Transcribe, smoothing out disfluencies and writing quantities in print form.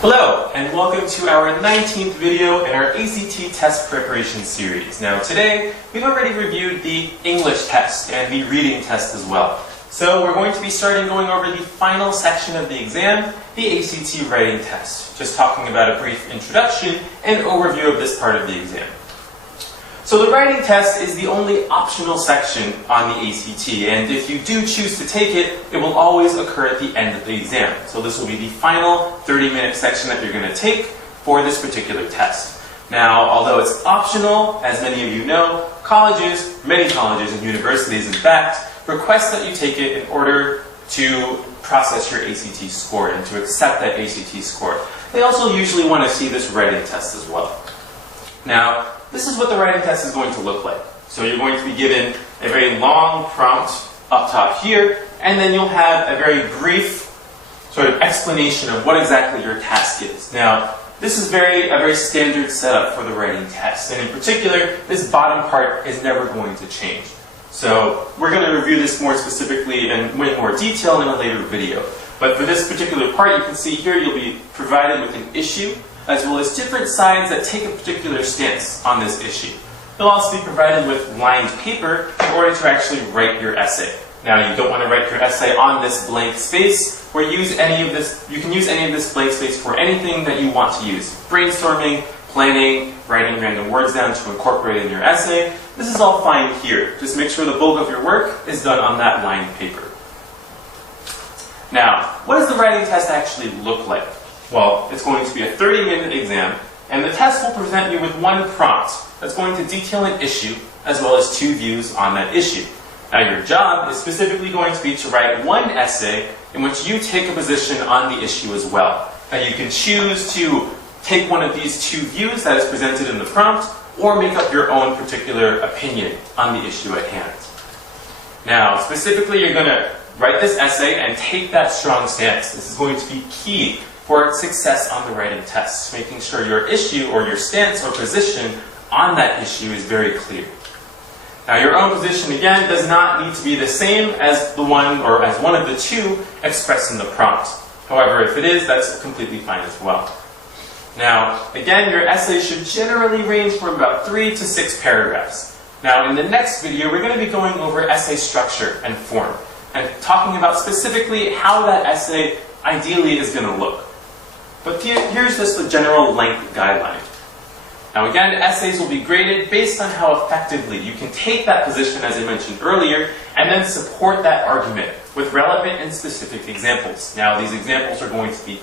Hello, and welcome to our 19th video in our ACT test preparation series. Now today, we've already reviewed the English test and the reading test as well. So we're going to be starting going over the final section of the exam, the ACT writing test. Just talking about a brief introduction and overview of this part of the exam. So the writing test is the only optional section on the ACT, and if you do choose to take it, it will always occur at the end of the exam. So this will be the final 30-minute section that you're going to take for this particular test. Now, although it's optional, as many of you know, many colleges and universities in fact, request that you take it in order to process your ACT score and to accept that ACT score. They also usually want to see this writing test as well. Now, this is what the writing test is going to look like. So you're going to be given a very long prompt up top here, and then you'll have a very brief sort of explanation of what exactly your task is. Now, this is a very standard setup for the writing test, and in particular, this bottom part is never going to change. So we're going to review this more specifically and in more detail in a later video. But for this particular part, you can see here you'll be provided with an issue, as well as different sides that take a particular stance on this issue. You'll also be provided with lined paper in order to actually write your essay. Now, you don't want to write your essay on this blank space, or you can use any of this blank space for anything that you want to use. Brainstorming, planning, writing random words down to incorporate in your essay. This is all fine here. Just make sure the bulk of your work is done on that lined paper. Now, what does the writing test actually look like? Well, it's going to be a 30-minute exam, and the test will present you with one prompt that's going to detail an issue, as well as two views on that issue. Now, your job is specifically going to be to write one essay in which you take a position on the issue as well. Now, you can choose to take one of these two views that is presented in the prompt, or make up your own particular opinion on the issue at hand. Now, specifically, you're going to write this essay and take that strong stance. This is going to be key for success on the writing test, making sure your issue or your stance or position on that issue is very clear. Now, your own position, again, does not need to be the same as the one or as one of the two expressed in the prompt. However, if it is, that's completely fine as well. Now, again, your essay should generally range from about 3 to 6 paragraphs. Now, in the next video, we're going to be going over essay structure and form, and talking about specifically how that essay ideally is going to look. But here's just the general length guideline. Now again, essays will be graded based on how effectively you can take that position, as I mentioned earlier, and then support that argument with relevant and specific examples. Now, these examples are going to be